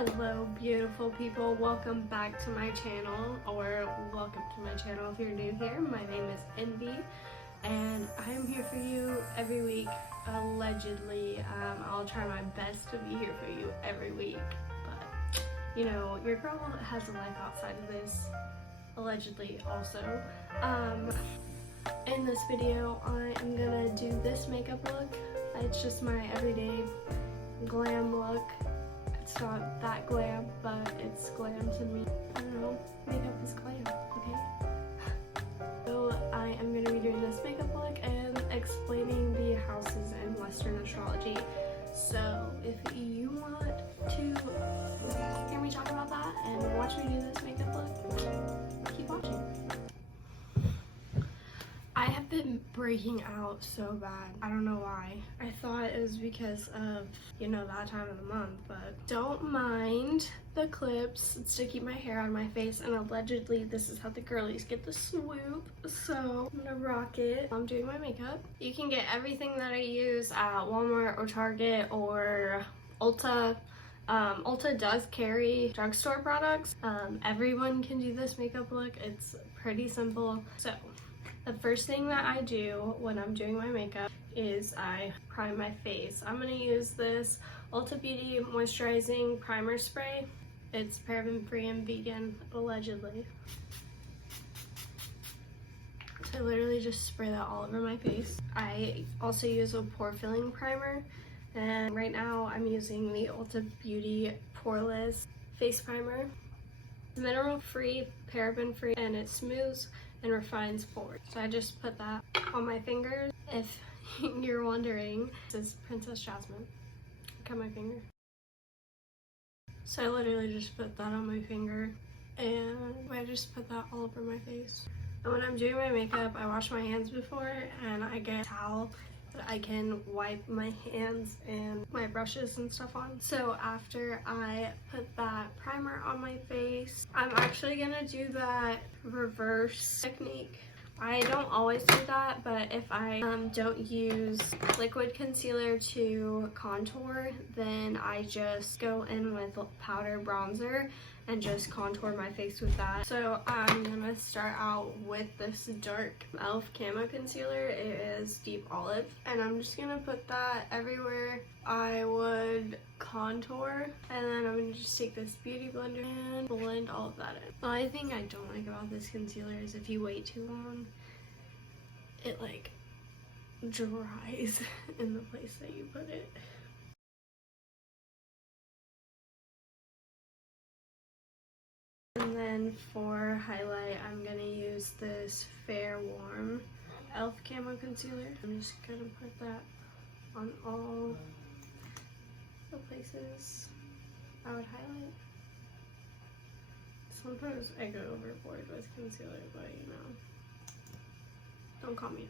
Hello beautiful people, welcome back to my channel, or welcome to my channel if you're new here. My name is Envy and I am here for you every week, allegedly. I'll try my best to be here for you every week, but you know, your girl has a life outside of this, allegedly also. In this video I am gonna do this makeup look. It's just my everyday glam look. It's not that glam, but it's glam to me. I don't know, makeup is glam, okay? So I am going to be doing this makeup look and explaining the houses in Western astrology. So if you want to hear me talk about that and watch me do this makeup look, keep watching. I have been breaking out so bad. I don't know why. I thought it was because of, you know, that time of the month, but don't mind the clips. It's to keep my hair out of my face, and allegedly this is how the girlies get the swoop. So I'm gonna rock it. I'm doing my makeup. You can get everything that I use at Walmart or Target or Ulta. Ulta does carry drugstore products. Everyone can do this makeup look. It's pretty simple. So the first thing that I do when I'm doing my makeup is I prime my face. I'm going to use this Ulta Beauty Moisturizing Primer Spray. It's paraben free and vegan, allegedly. So I literally just spray that all over my face. I also use a pore filling primer, and right now I'm using the Ulta Beauty Poreless Face Primer. It's mineral free, paraben free, and it smooths and refines pores. So I just put that on my fingers. If you're wondering, this is Princess Jasmine. Look at my finger. So I literally just put that on my finger and I just put that all over my face. And when I'm doing my makeup, I wash my hands before and I get a towel that I can wipe my hands and my brushes and stuff on. So after I put that primer on my face, I'm actually gonna do that reverse technique. I don't always do that, but if I don't use liquid concealer to contour, then I just go in with powder bronzer and just contour my face with that. So I'm gonna start out with this dark e.l.f. Camo Concealer. It is Deep Olive, and I'm just gonna put that everywhere I would contour, and then I'm gonna just take this beauty blender and blend all of that in. The only thing I don't like about this concealer is if you wait too long, it like dries in the place that you put it. And then for highlight, I'm gonna use this Fair Warm e.l.f. Camo Concealer. I'm just gonna put that on all the places I would highlight. Sometimes I go overboard with concealer, but you know, don't call me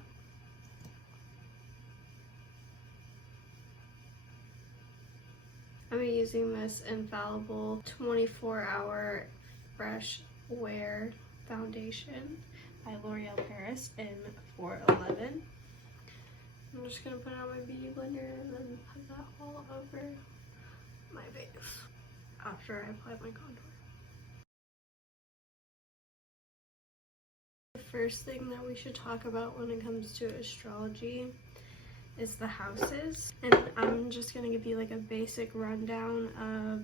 out. I'm using this Infallible 24-Hour Fresh Wear Foundation by L'Oreal Paris in 411. I'm just gonna put it on my beauty blender and then put that all over my face after I apply my contour. The first thing that we should talk about when it comes to astrology is the houses, and I'm just gonna give you like a basic rundown of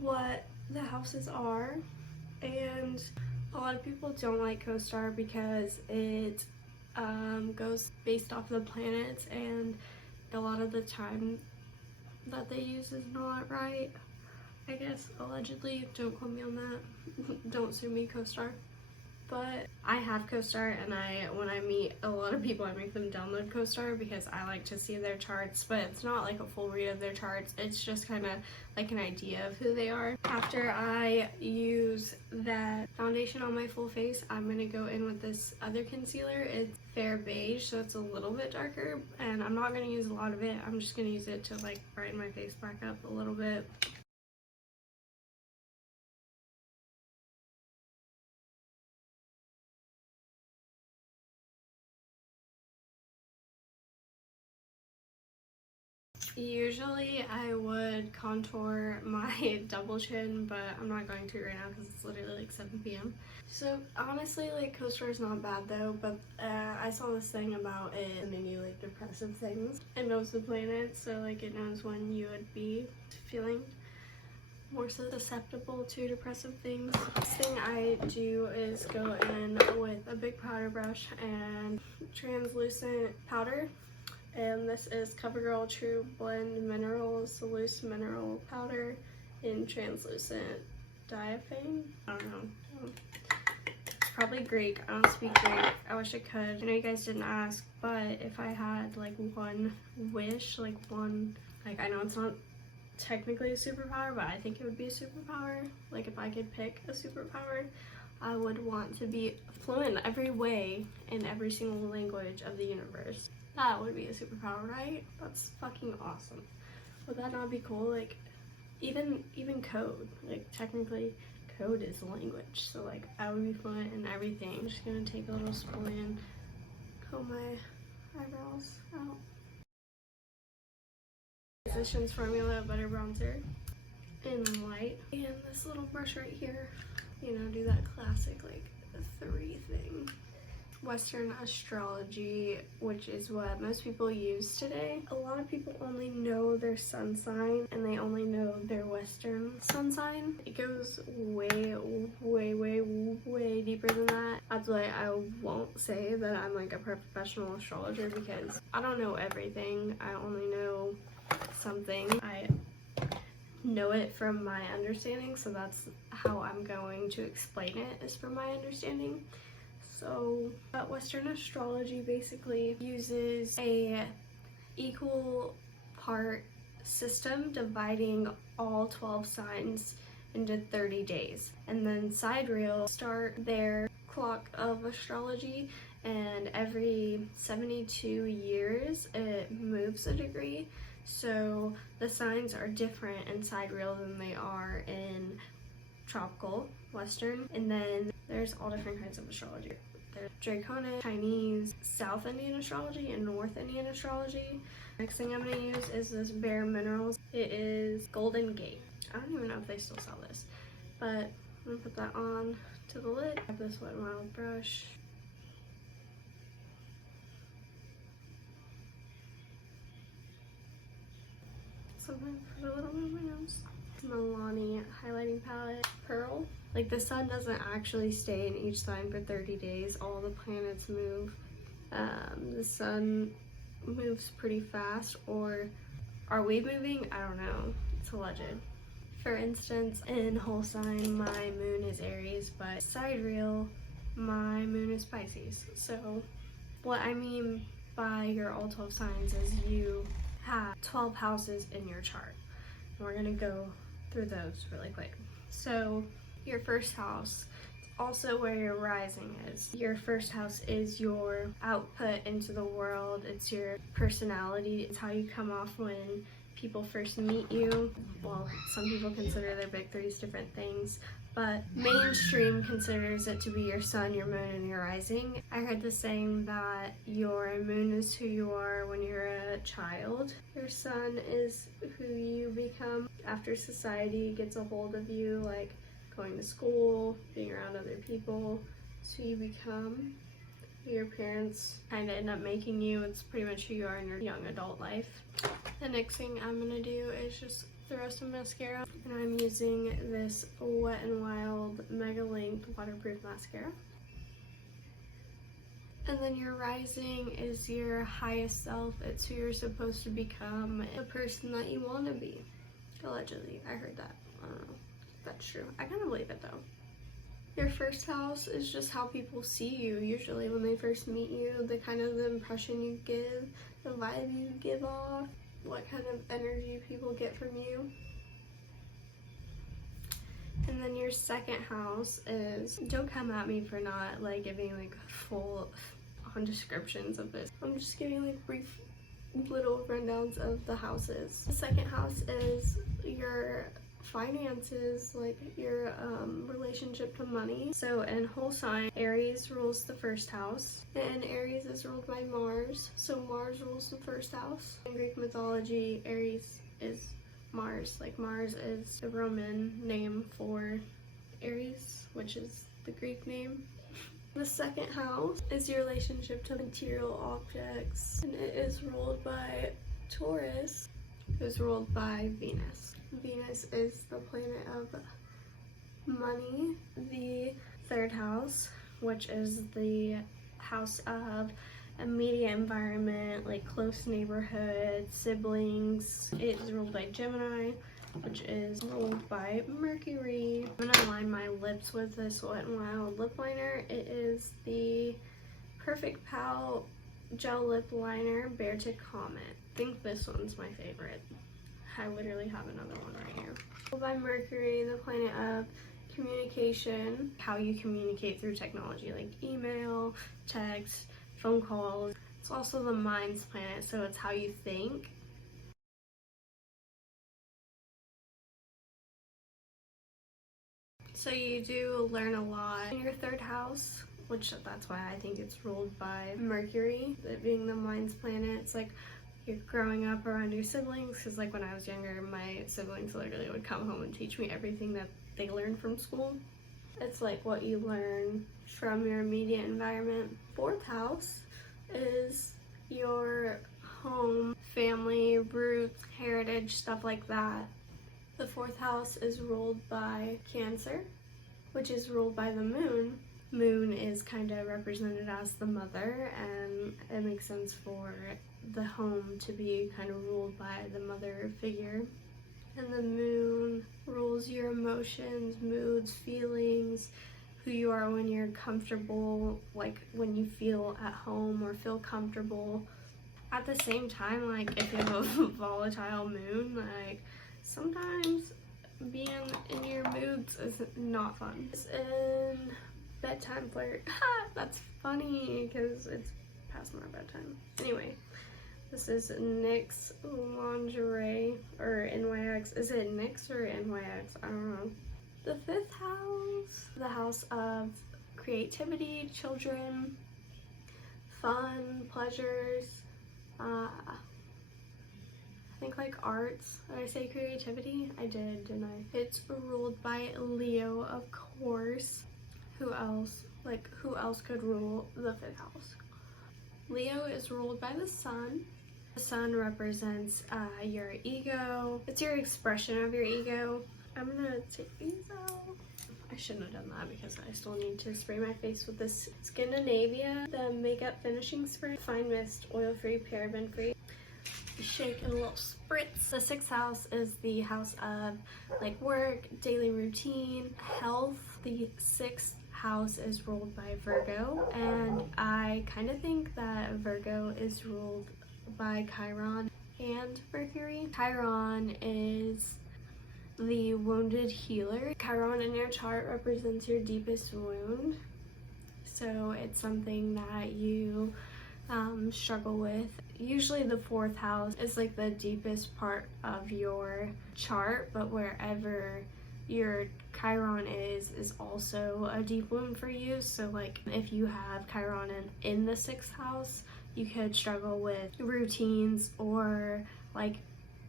what the houses are. And a lot of people don't like CoStar because it goes based off the planets, and a lot of the time that they use is not right, I guess, allegedly. Don't quote me on that. Don't sue me, CoStar. But I have CoStar, and when I meet a lot of people, I make them download CoStar because I like to see their charts, but it's not like a full read of their charts. It's just kind of like an idea of who they are. After I use that foundation on my full face, I'm going to go in with this other concealer. It's Fair Beige, so it's a little bit darker, and I'm not going to use a lot of it. I'm just going to use it to like brighten my face back up a little bit. Usually I would contour my double chin, but I'm not going to right now because it's literally like 7 p.m. So honestly, like CoStar is not bad though, but I saw this thing about it sending you like depressive things. It knows the planets, so like it knows when you would be feeling more susceptible to depressive things. Next thing I do is go in with a big powder brush and translucent powder. And this is CoverGirl True Blend Minerals Loose Mineral Powder in translucent diaphane. I don't know. It's probably Greek. I don't speak Greek. I wish I could. I know you guys didn't ask, but if I had like one wish, like one, like I know it's not technically a superpower, but I think it would be a superpower. Like if I could pick a superpower, I would want to be fluent in every way in every single language of the universe. That would be a superpower, right? That's fucking awesome. Would that not be cool? Like, even code. Like, technically, code is a language. So, like, I would be fluent in everything. I'm just gonna take a little spoolie and comb my eyebrows out. Physicians Formula Butter Bronzer in light. And this little brush right here. You know, do that classic, like, 3 thing. Western astrology, which is what most people use today. A lot of people only know their sun sign and they only know their Western sun sign. It goes way deeper than that. That's why I won't say that I'm like a professional astrologer, because I don't know everything. I only know something. I know it from my understanding, so that's how I'm going to explain it, is from my understanding. So, Western astrology basically uses a equal part system dividing all 12 signs into 30 days. And then sidereal start their clock of astrology, and every 72 years it moves a degree. So the signs are different in sidereal than they are in tropical Western. And then there's all different kinds of astrology. There's Draconic, Chinese, South Indian astrology, and North Indian astrology. Next thing I'm going to use is this Bare Minerals. It is Golden Gate. I don't even know if they still sell this, but I'm going to put that on to the lid. I have this Wet n Wild brush. Sometimes put a little bit on my nose. Milani highlighting palette, Pearl. Like, the sun doesn't actually stay in each sign for 30 days. All the planets move. The sun moves pretty fast, or are we moving? I don't know. It's alleged. For instance, in whole sign, my moon is Aries, but sidereal, my moon is Pisces. So what I mean by your all 12 signs is you have 12 houses in your chart. And we're gonna go through those really quick. So your first house, also where your rising is. Your first house is your output into the world. It's your personality. It's how you come off when people first meet you. Well, some people consider their big threes different things, but mainstream considers it to be your sun, your moon, and your rising. I heard the saying that your moon is who you are when you're a child. Your sun is who you become after society gets a hold of you, like going to school, being around other people. It's who you become. Your parents kind of end up making you. It's pretty much who you are in your young adult life. The next thing I'm gonna do is just throw some mascara, and I'm using this Wet n Wild Mega Length Waterproof Mascara. And then your rising is your highest self. It's who you're supposed to become, the person that you want to be. Allegedly, I heard that. I don't know if that's true. I kind of believe it though. Your first house is just how people see you usually when they first meet you, the kind of the impression you give, the vibe you give off, what kind of energy people get from you. And then your second house is, don't come at me for not like giving like full on descriptions of this. I'm just giving like brief little rundowns of the houses. The second house is your finances, like your relationship to money. So in whole sign, Aries rules the first house, and Aries is ruled by Mars, so Mars rules the first house. In Greek mythology, Aries is Mars. Like, Mars is the Roman name for Aries, which is the Greek name. The second house is your relationship to material objects, and it is ruled by Taurus, who's ruled by Venus. Venus is the planet of money. The third house, which is the house of immediate environment, like close neighborhood, siblings, it is ruled by Gemini, which is ruled by Mercury. I'm gonna line my lips with this Wet n Wild lip liner. It is the Perfect Pal Gel Lip Liner Bear to Comet. I think this one's my favorite. I literally have another one right here. By Mercury, the planet of communication, how you communicate through technology, like email, text, phone calls. It's also the mind's planet, so it's how you think. So you do learn a lot in your third house, which that's why I think it's ruled by Mercury, it being the mind's planet. It's like you're growing up around your siblings, because like when I was younger, my siblings literally would come home and teach me everything that they learned from school. It's like what you learn from your immediate environment. Fourth house is your home, family, roots, heritage, stuff like that. The fourth house is ruled by Cancer, which is ruled by the moon. Moon is kind of represented as the mother, and it makes sense for the home to be kind of ruled by the mother figure. And the moon rules your emotions, moods, feelings, who you are when you're comfortable, like when you feel at home or feel comfortable. At the same time, like if you have a volatile moon, like sometimes being in your moods is not fun. It's in bedtime flirt. That's funny because it's past my bedtime. Anyway, this is NYX lingerie, or NYX. Is it NYX or NYX? I don't know. The fifth house, the house of creativity, children, fun, pleasures. I think like arts. Did I say creativity? I did, didn't I? It's ruled by Leo, of course. Who else? Like, who else could rule the fifth house? Leo is ruled by the sun. The sun represents your ego. It's your expression of your ego. I'm gonna take these out. I shouldn't have done that because I still need to spray my face with this Scandinavia, the makeup finishing spray. Fine mist, oil-free, paraben-free. Shake and a little spritz. The sixth house is the house of like work, daily routine, health. The sixth house is ruled by Virgo, and I kind of think that Virgo is ruled by Chiron and Mercury. Chiron is the wounded healer. Chiron in your chart represents your deepest wound, so it's something that you struggle with. Usually the fourth house is like the deepest part of your chart, but wherever your Chiron is also a deep wound for you. So like if you have Chiron in the sixth house, you could struggle with routines or like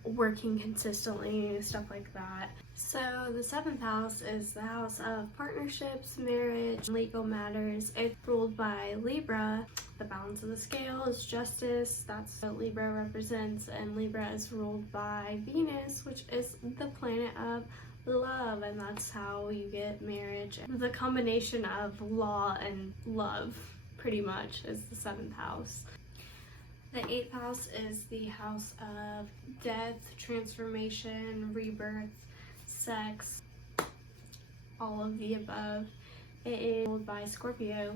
working consistently, stuff like that. So the seventh house is the house of partnerships, marriage, legal matters. It's ruled by Libra. The balance of the scale is justice. That's what Libra represents, and Libra is ruled by Venus, which is the planet of love, and that's how you get marriage. The combination of law and love pretty much is the seventh house. The eighth house is the house of death, transformation, rebirth, sex, all of the above. It is ruled by Scorpio.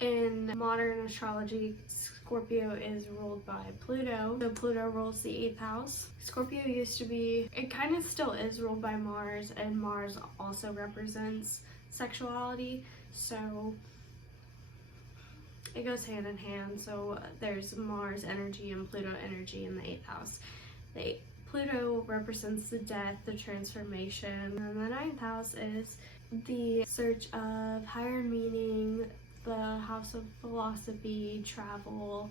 In modern astrology, Scorpio is ruled by Pluto. So Pluto rules the eighth house. Scorpio used to be, it kind of still is ruled by Mars, and Mars also represents sexuality. So it goes hand in hand. So there's Mars energy and Pluto energy in the eighth house. Pluto represents the death, the transformation, and the ninth house is the search of higher meaning, the house of philosophy, travel,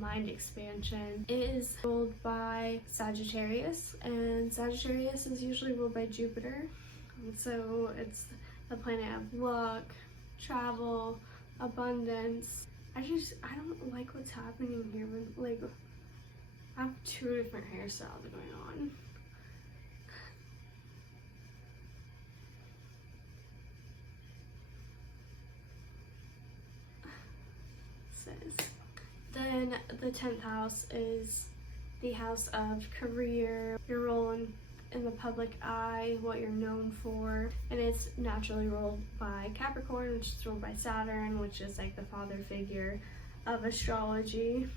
mind expansion. It is ruled by Sagittarius, and Sagittarius is usually ruled by Jupiter. And so it's the planet of luck, travel, abundance. I don't like what's happening here. Like, I have two different hairstyles going on. Then the 10th house is the house of career, your role in the public eye, what you're known for, and it's naturally ruled by Capricorn, which is ruled by Saturn, which is like the father figure of astrology.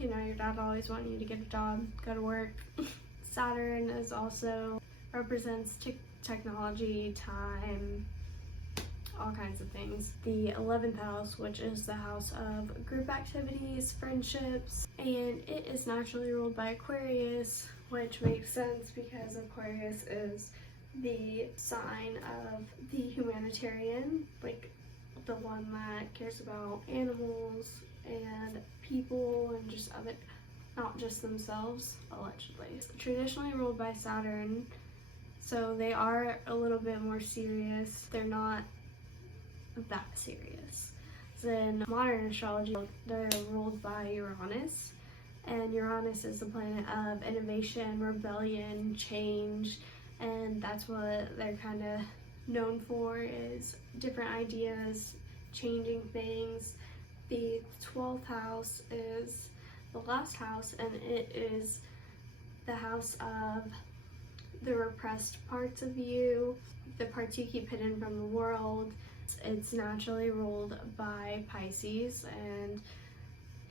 You know, your dad always wanting you to get a job, go to work. Saturn is also represents technology, time, all kinds of things. The 11th house, which is the house of group activities, friendships, and it is naturally ruled by Aquarius, which makes sense because Aquarius is the sign of the humanitarian, like the one that cares about animals and people and just other, not just themselves, allegedly. It's traditionally ruled by Saturn, so they are a little bit more serious. They're not that serious. Then modern astrology, they're ruled by Uranus, and Uranus is the planet of innovation, rebellion, change, and that's what they're kind of known for, is different ideas, changing things. The 12th house is the last house, and it is the house of the repressed parts of you, the parts you keep hidden from the world. It's naturally ruled by Pisces, and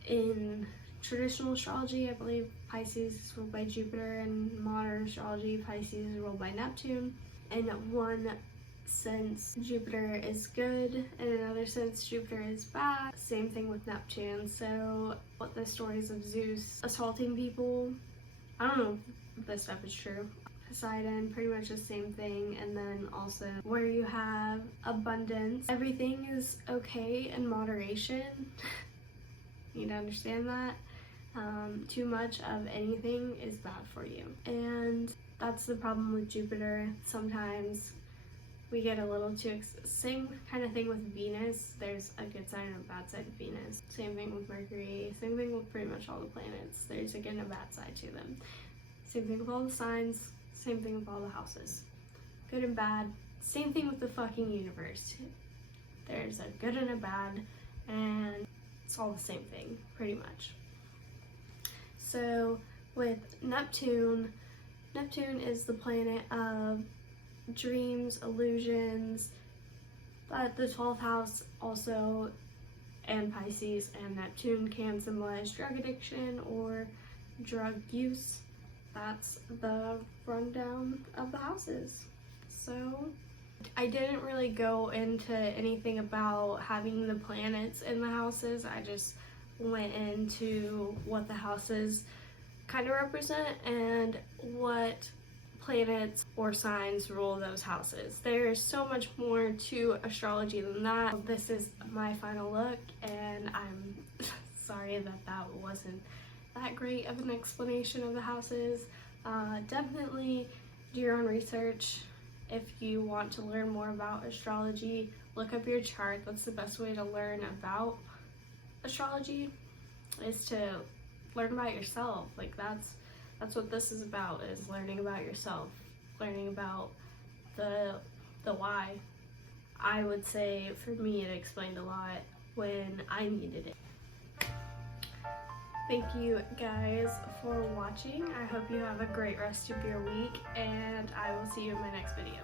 in traditional astrology, I believe Pisces is ruled by Jupiter, and modern astrology, Pisces is ruled by Neptune. In one sense, Jupiter is good, and in another sense, Jupiter is bad. Same thing with Neptune. So, what the stories of Zeus assaulting people, I don't know if this stuff is true. Poseidon, pretty much the same thing. And then also where you have abundance, everything is okay in moderation. You need to understand that. Too much of anything is bad for you, and that's the problem with Jupiter. Sometimes we get a little too same kind of thing with Venus. There's a good side and a bad side of Venus. Same thing with Mercury, same thing with pretty much all the planets. There's a good and a bad side to them. Same thing with all the signs, same thing with all the houses. Good and bad, same thing with the fucking universe. There's a good and a bad, and it's all the same thing, pretty much. So with Neptune, Neptune is the planet of dreams, illusions, but the 12th house also, and Pisces and Neptune can symbolize drug addiction or drug use. That's the rundown of the houses. So I didn't really go into anything about having the planets in the houses. I just went into what the houses kind of represent and what planets or signs rule those houses. There's so much more to astrology than that. This is my final look, and I'm sorry that wasn't that great of an explanation of the houses. Definitely do your own research. If you want to learn more about astrology, look up your chart. That's the best way to learn about astrology, is to learn about yourself. Like that's what this is about, is learning about yourself, learning about the why. I would say for me it explained a lot when I needed it. Thank you guys for watching. I hope you have a great rest of your week, and I will see you in my next video.